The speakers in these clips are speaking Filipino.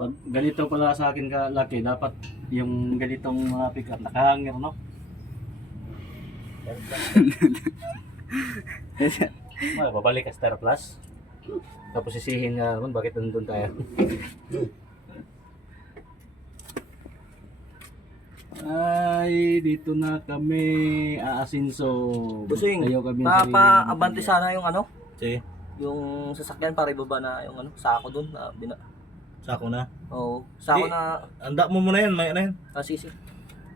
Pag ganito pala sa akin ka laki, dapat yung ganitong mga pick-up nakahanger, no? Well, babalik ka Star Plus. Tapos sisihin nga naman bakit nandun tayo. Ay, dito na kami aasinso. Busing, Tayo kami sa Papa-abante sana yung ano, Si, yung sasakyan para ibaba na yung ano, sako doon na bina. sako na. Oo, sako Di- na Anda mo muna yan, may ano yan. asisi.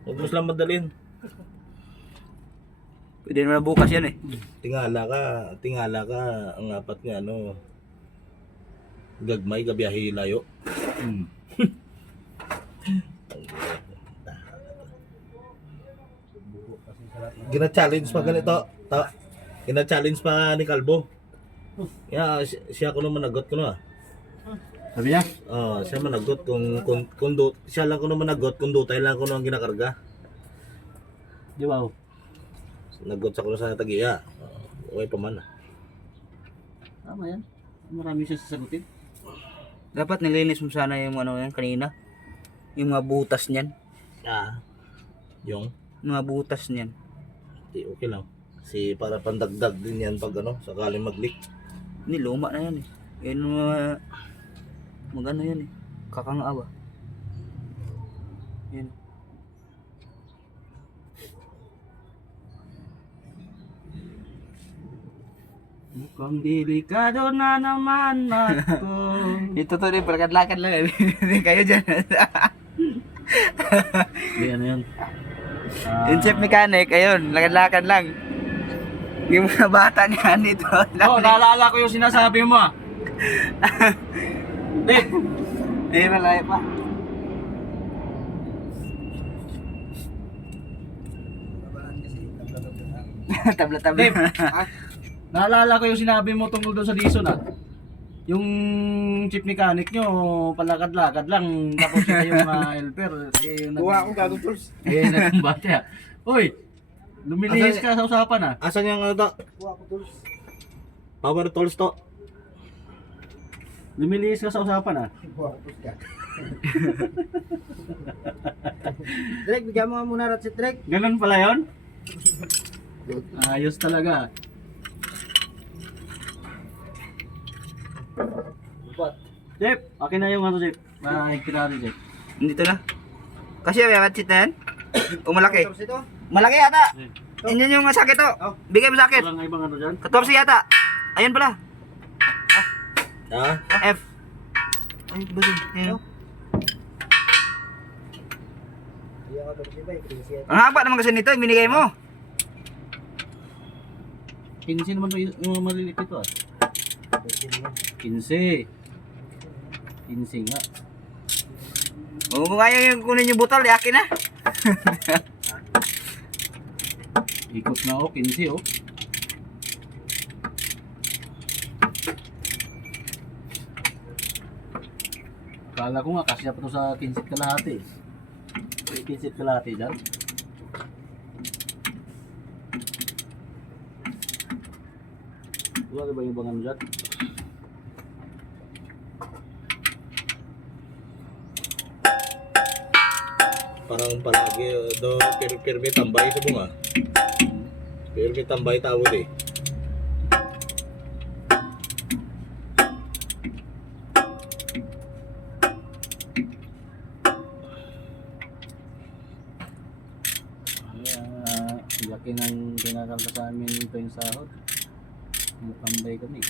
Huwag mo silang madalin. Pwede naman bukas yan eh. Tingala ka, tingala ka ang apat nga ano. Gagmay gabiyahe layo. Hmm. Gina-challenge pa ganito. Ta Gina-challenge pa ni Kalbo. Ya, si- siya ko naman nagot ko na. Sabi niya? Oh, siya managot kung kung, kung do, siya lang ko naman nagot kung dutay lang ko nang ginakarga. Di ba? Nagot sa ko sa tagiya. Uy pa man. Tama yan. Marami siya sasagutin. Dapat nilinis mo sana yung ano yan kanina. Yung mga butas niyan. Ah. Yung Mga butas niyan. di okay lang. Si para pandagdag din yan pag ano, sakaling mag-leak. Hindi, luma na yan eh. Yan mga... Magano yan eh. Kakangawa. Yan. Mukhang delikado na naman ako. Ito to din, lakad-lakad lang eh. Hindi kayo dyan. Di ano yun? Ah, yung chef mechanic, ayun, lakad-lakad lang. Yung mga bata niya dito. oh, naalala ko yung sinasabi mo ah. Di, Eh, malayo pa. Tabla-tabla. Naalala ko yung sinabi mo tungkol doon sa Dison ah. Yung chip mechanic nyo, palakad-lakad lang, tapos siya yung uh, helper. Kaya yung nag- Kuha akong tools. Kaya yung nagkumbate ah. Uy, lumilihis ka sa usapan ah. Asan yung ano to? Kuha akong tools. Power tools to. Lumilihis ka sa usapan ah. Kuha akong tools ka. Drek, bigyan mo nga muna rat si Drek. Ganun pala yon? Ayos talaga. Jeff, akin na yung ano Jeff. Mahigpit natin Jeff. Dito na. Kasi may matchit na yan. O malaki. Ito. Malaki yata. Yan yung sakit to. Oh. Bigay mo sakit. Walang ibang ano dyan? 14 yata. Ayun pala. Ha? F. Ay, busing. Ayun. Crazy yan. Ang haba naman kasi nito, binigay mo. 15 naman yung, yung maliliit ito ah. Crazy naman. 15. 15 nga. O kung kaya yung kunin yung butol, yakin na. Ikot na oh, 15 oh. Kala ko nga kasya pa to sa 15 kalahati. May 15 kalahati dyan. Wala ba yung bangan dyan? Parang palagi uh, do pir pirmi tambay sa bunga. Pirmi tambay tawod eh. Kaya, laki ng kinakalta sa amin ito yung sahod. Mukambay kami.